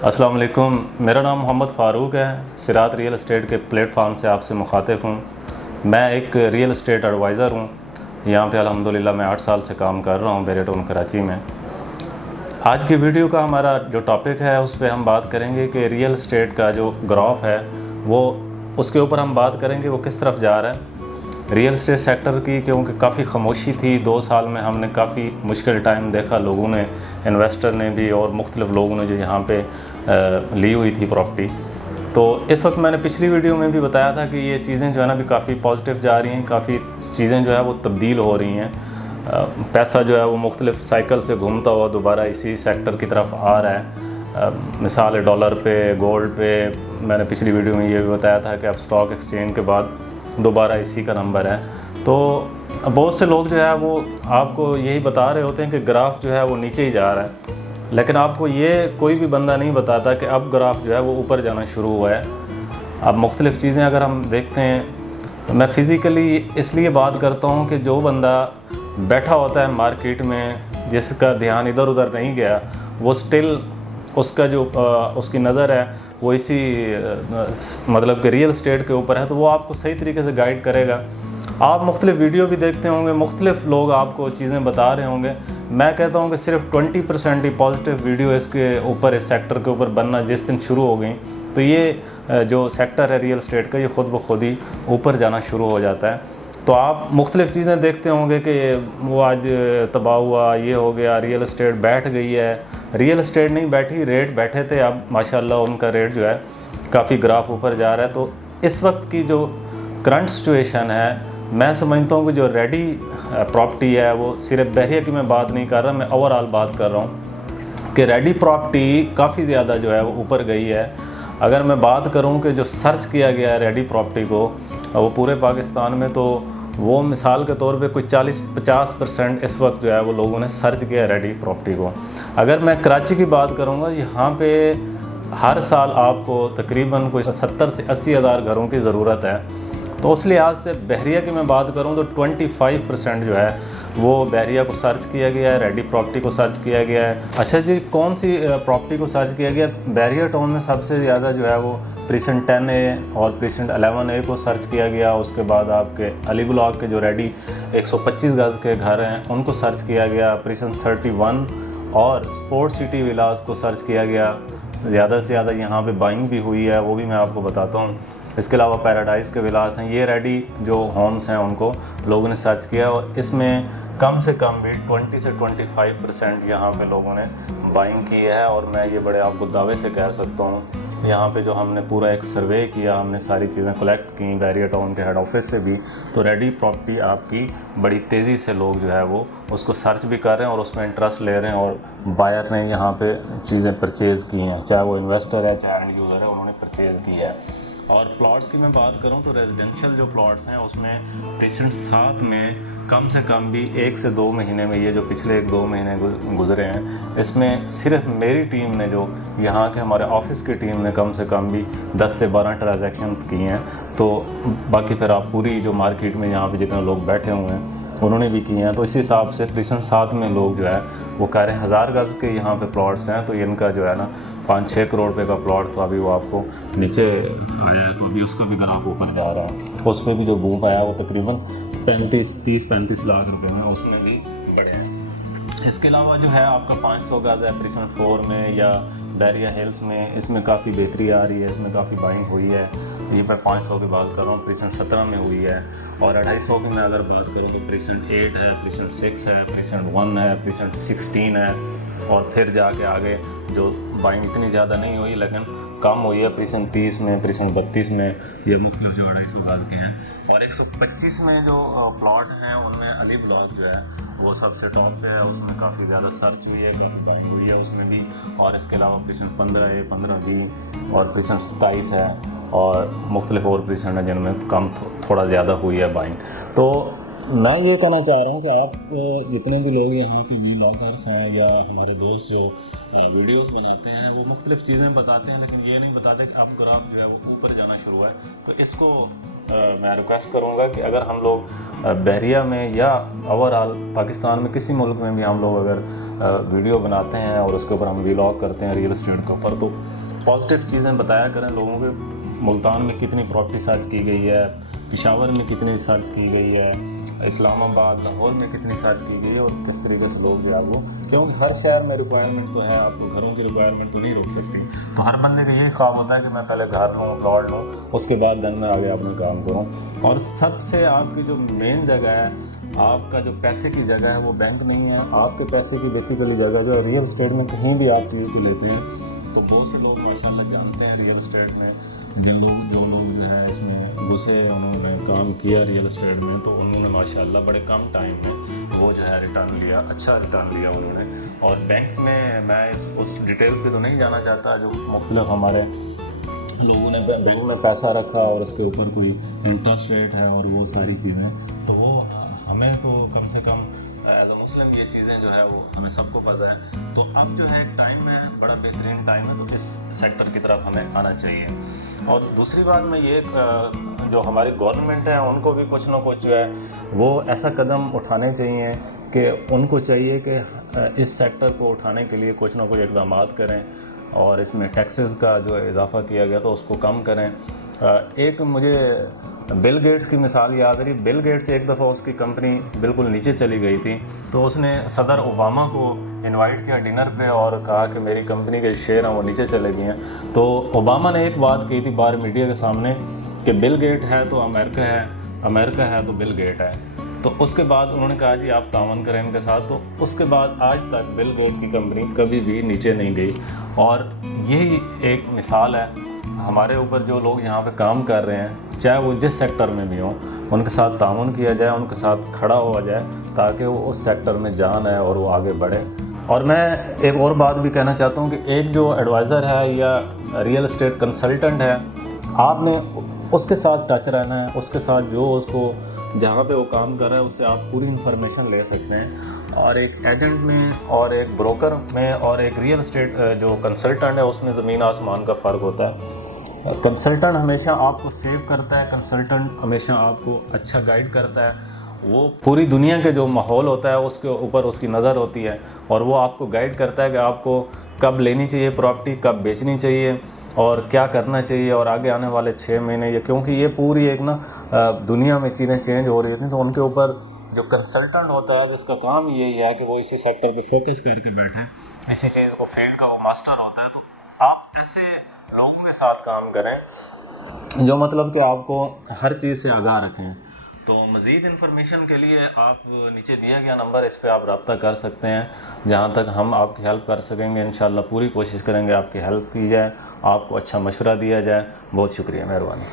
अस्सलाम वालेकुम। मेरा नाम मोहम्मद फ़ारूक है। सिरात रियल एस्टेट के प्लेटफॉर्म से आपसे मुखातिब हूँ। मैं एक रियल एस्टेट एडवाइज़र हूँ। यहाँ पे अल्हम्दुलिल्लाह मैं 8 साल से काम कर रहा हूँ बेरेटोन कराची में। आज की वीडियो का हमारा जो टॉपिक है उस पर हम बात करेंगे कि रियल एस्टेट का जो ग्राफ है वो उसके ऊपर हम बात करेंगे वो किस तरफ जा रहा है। रियल एस्टेट सेक्टर की क्योंकि काफ़ी ख़ामोशी थी 2 साल में, हमने काफ़ी मुश्किल टाइम देखा, लोगों ने, इन्वेस्टर ने भी और मुख्तलिफ़ लोगों ने जो यहाँ पे ली हुई थी प्रॉपर्टी। तो इस वक्त मैंने पिछली वीडियो में भी बताया था कि ये चीज़ें जो है ना भी काफ़ी पॉजिटिव जा रही हैं, काफ़ी चीज़ें जो है वो तब्दील हो रही हैं। पैसा जो है वो मुख्तलिफ़ साइकिल से घूमता हुआ दोबारा इसी सेक्टर की तरफ आ रहा है। मिसाल है डॉलर पे, गोल्ड पे, मैंने पिछली वीडियो में ये भी बताया था कि अब स्टॉक एक्सचेंज के बाद दोबारा इसी का नंबर है। तो बहुत से लोग जो है वो आपको यही बता रहे होते हैं कि ग्राफ जो है वो नीचे ही जा रहा है, लेकिन आपको ये कोई भी बंदा नहीं बताता कि अब ग्राफ जो है वो ऊपर जाना शुरू हुआ है। अब मुख्तलिफ़ चीज़ें अगर हम देखते हैं, मैं फ़िज़िकली इसलिए बात करता हूँ कि जो बंदा बैठा होता है मार्केट में, जिसका ध्यान इधर उधर नहीं गया, वो स्टिल उसका जो उसकी नज़र है वो इसी मतलब कि रियल एस्टेट के ऊपर है, तो वो आपको सही तरीके से गाइड करेगा। आप मुख्तलिफ़ वीडियो भी देखते होंगे, मुख्तलिफ़ लोग आपको चीज़ें बता रहे होंगे। मैं कहता हूँ कि सिर्फ 20% ही पॉजिटिव वीडियो इसके ऊपर, इस सेक्टर के ऊपर बनना जिस दिन शुरू हो गई, तो ये जो सेक्टर है रियल एस्टेट का, ये ख़ुद ब खुद ही ऊपर जाना शुरू हो जाता है। तो आप मुख्तलिफ़ चीज़ें देखते होंगे कि वो आज तबाह हुआ, ये हो गया, रियल एस्टेट बैठ गई है। रियल एस्टेट नहीं बैठी, रेट बैठे थे, अब माशाल्लाह उनका रेट जो है काफ़ी ग्राफ ऊपर जा रहा है। तो इस वक्त की जो करंट सिचुएशन है, मैं समझता हूँ कि जो रेडी प्रॉपर्टी है, वो सिर्फ बहरिया की मैं बात नहीं कर रहा, मैं ओवरऑल बात कर रहा हूँ कि रेडी प्रॉपर्टी काफ़ी ज़्यादा जो है वो ऊपर गई है। अगर मैं बात करूँ कि जो सर्च किया गया है रेडी प्रॉपर्टी को वो पूरे पाकिस्तान में, तो वो मिसाल के तौर पे कुछ 40-50% इस वक्त जो है वो लोगों ने सर्च किया है रेडी प्रॉपर्टी को। अगर मैं कराची की बात करूँगा, यहाँ पे हर साल आपको तकरीबन कोई 70 से 80 हज़ार घरों की ज़रूरत है। तो उस लिहाज से बहरिया की मैं बात करूँ तो 25% जो है वो बहरिया को सर्च किया गया है, रेडी प्रॉपर्टी को सर्च किया गया है। अच्छा जी, कौन सी प्रॉपर्टी को सर्च किया गया? बहरिया टाउन में सबसे ज़्यादा जो है वो प्रीसेंट 10A और प्रीसेंट 11A को सर्च किया गया। उसके बाद आपके अली ब्लॉक के जो रेडी 125 गज़ के घर हैं उनको सर्च किया गया। प्रीसेंट 31 और स्पोर्ट सिटी विलास को सर्च किया गया। ज़्यादा से ज़्यादा यहाँ पे बाइंग भी हुई है, वो भी मैं आपको बताता हूँ। इसके अलावा पैराडाइज़ के विलास हैं, ये रेडी जो होम्स हैं उनको लोगों ने सर्च किया और इसमें कम से कम भी 20 से 25% यहाँ पे लोगों ने बाइंग की है। और मैं ये बड़े आपको दावे से कह सकता हूँ, यहाँ पे जो हमने पूरा एक सर्वे किया, हमने सारी चीज़ें कलेक्ट की बहरिया टाउन के हेड ऑफिस से भी, तो रेडी प्रॉपर्टी आपकी बड़ी तेज़ी से लोग जो है वो उसको सर्च भी कर रहे हैं और उसमें इंटरेस्ट ले रहे हैं और बायर ने यहाँ पे चीज़ें परचेज़ की हैं, चाहे वो इन्वेस्टर है चाहे एंड यूज़र है, उन्होंने परचेज़ की है। और प्लॉट्स की मैं बात करूं तो रेजिडेंशियल जो प्लॉट्स हैं उसमें प्रीसेंट 7 में कम से कम भी 1 से 2 महीने में, ये जो पिछले 1-2 महीने गुजरे हैं, इसमें सिर्फ मेरी टीम ने, जो यहाँ के हमारे ऑफिस की टीम ने, कम से कम भी 10 से 12 ट्रांजैक्शंस की हैं। तो बाकी फिर आप पूरी जो मार्केट में यहाँ पे जितने लोग बैठे हुए हैं उन्होंने भी किए हैं। तो इस हिसाब से प्रीसेंट 7 में लोग जो है वो कह रहे हैं 1000 गज़ के यहाँ पे प्लॉट्स हैं, तो इनका जो है ना 5-6 करोड़ रुपए का प्लॉट, तो अभी वो आपको नीचे आया है, तो अभी उसका भी ग्राफ ऊपर जा रहा है। उस पर भी जो बूम आया वो तकरीबन 30-35 लाख रुपए में, उसमें भी बढ़े हैं। इसके अलावा जो है आपका 500 गज़ है प्रीसेंट 4 में या बहरिया हिल्स में, इसमें काफ़ी बेहतरी आ रही है, इसमें काफ़ी बाइंग हुई है। ये मैं 500 की बात कर रहा हूँ, प्रीसेंट 17 में हुई है। और 250 की मैं अगर बात करूँ तो प्रीसेंट 8 है, प्रीसेंट 6 है, प्रीसेंट 1 है, प्रीसेंट 16 है। और फिर जाके आगे जो बाइंग इतनी ज़्यादा नहीं हुई लेकिन कम हुई है, प्रीसेंट 30 में, प्रीसेंट 32 में, ये मुख्तलिफ जो 250 गज़ के हैं। और 125 में जो प्लॉट हैं उनमें अली ब्लॉक जो है वो सबसे टॉप पे है, उसमें काफ़ी ज़्यादा सर्च हुई है, काफ़ी बाइंग हुई है उसमें भी। और इसके अलावा प्रीसेंट 15A, 15B और प्रीसेंट 27 है और मुख्तलिफ और प्रीसेंट है जिनमें कम थोड़ा ज़्यादा हुई है बाइंग। तो मैं ये कहना चाह रहा हूँ कि आप जितने भी लोग यहाँ पे व्लॉगर्स हैं या हमारे दोस्त जो वीडियोस बनाते हैं वो मुख्तलिफ़ चीज़ें बताते हैं, लेकिन ये नहीं बताते कि अब ग्राफ जो है वो ऊपर जाना शुरू है। तो इसको मैं रिक्वेस्ट करूँगा कि अगर हम लोग बहरिया में या ओवरऑल पाकिस्तान में किसी मुल्क में भी हम लोग अगर वीडियो बनाते हैं और उसके ऊपर हम व्लॉग करते हैं रियल एस्टेट के ऊपर, तो पॉजिटिव चीज़ें बताया करें लोगों के। मुल्तान में कितनी प्रॉपर्टी सर्च की गई है, पेशावर में कितनी सर्च की गई है, इस्लामाबाद लाहौर में कितनी सर्च की गई है और किस तरीके से लोग जो है वो, क्योंकि हर शहर में रिक्वायरमेंट तो है, आपको घरों की रिक्वायरमेंट तो नहीं रोक सकती। तो हर बंदे का यही ख्वाब होता है कि मैं पहले घर लूँ, प्लॉट लूँ, उसके बाद दिन में आगे अपना काम करूँ। और सबसे आपकी जो मेन जगह है, आपका जो पैसे की जगह है वो बैंक नहीं है। आपके पैसे की बेसिकली जगह जो रियल एस्टेट में कहीं भी आप चीज़ को लेते हैं, तो बहुत से लोग माशाल्लाह जानते हैं रियल एस्टेट में, जो लोग जो है इसमें घुसे, उन्होंने काम किया रियल एस्टेट में, तो उन्होंने माशाल्लाह बड़े कम टाइम में वो जो है रिटर्न लिया, अच्छा रिटर्न लिया उन्होंने। और बैंक्स में मैं उस डिटेल्स पे तो नहीं जाना चाहता, जो मुख्तलिफ हमारे लोगों ने बैंक में पैसा रखा और उसके ऊपर कोई इंटरेस्ट रेट है और वो सारी चीज़ें, तो वो हमें तो कम से कम एज अ मुस्लिम ये चीज़ें जो है वो हमें सबको पता है। तो अब जो है टाइम है, बड़ा बेहतरीन टाइम है, तो इस सेक्टर की तरफ हमें आना चाहिए। और दूसरी बात मैं ये जो हमारी गवर्नमेंट है उनको भी कुछ ना कुछ जो है वो ऐसा कदम उठाने चाहिए कि उनको चाहिए कि इस सेक्टर को उठाने के लिए कुछ ना कुछ इक़दाम करें और इसमें टैक्सेस का जो इजाफ़ा किया गया तो उसको कम करें। एक मुझे बिल गेट्स की मिसाल याद रही। बिल गेट्स एक दफ़ा उसकी कंपनी बिल्कुल नीचे चली गई थी, तो उसने सदर ओबामा को इनवाइट किया डिनर पे और कहा कि मेरी कंपनी के शेयर हैं वो नीचे चले गए हैं। तो ओबामा ने एक बात कही थी बाहर मीडिया के सामने कि बिल गेट है तो अमेरिका है, अमेरिका है तो बिल गेट है। तो उसके बाद उन्होंने कहा जी आप तावन करें इनके साथ। तो उसके बाद आज तक बिल गेट की कंपनी कभी भी नीचे नहीं गई। और यही एक मिसाल है हमारे ऊपर, जो लोग यहाँ पे काम कर रहे हैं चाहे वो जिस सेक्टर में भी हों, उनके साथ ताउन किया जाए, उनके साथ खड़ा हुआ जाए ताकि वो उस सेक्टर में जान है और वो आगे बढ़े। और मैं एक और बात भी कहना चाहता हूँ कि एक जो एडवाइज़र है या रियल एस्टेट कंसल्टेंट है, आपने उसके साथ टच रहना है, उसके साथ जो उसको जहाँ पे वो काम कर रहा है उससे आप पूरी इन्फॉर्मेशन ले सकते हैं। और एक एजेंट में और एक ब्रोकर में और एक रियल एस्टेट जो कंसल्टेंट है उसमें ज़मीन आसमान का फ़र्क होता है। कंसल्टेंट हमेशा आपको सेव करता है, कंसल्टेंट हमेशा आपको अच्छा गाइड करता है, वो पूरी दुनिया के जो माहौल होता है उसके ऊपर उसकी नज़र होती है और वो आपको गाइड करता है कि आपको कब लेनी चाहिए प्रॉपर्टी, कब बेचनी चाहिए और क्या करना चाहिए और आगे आने वाले 6 महीने ये, क्योंकि ये पूरी एक ना दुनिया में चीज़ें चेंज हो रही होती हैं। तो उनके ऊपर जो कंसल्टेंट होता है जिसका काम यही है कि वो इसी सेक्टर पे फोकस करके बैठे, इसी चीज़ को फील्ड का वो मास्टर होता है। तो आप ऐसे लोगों के साथ काम करें जो मतलब कि आपको हर चीज़ से आगाह रखें। तो मज़ीद इन्फॉर्मेशन के लिए आप नीचे दिया गया नंबर, इस पर आप रब्ता कर सकते हैं। जहाँ तक हम आपकी हेल्प कर सकेंगे इंशाल्लाह पूरी कोशिश करेंगे आपकी हेल्प की जाए, आपको अच्छा मशवरा दिया जाए। बहुत शुक्रिया, मेहरबानी।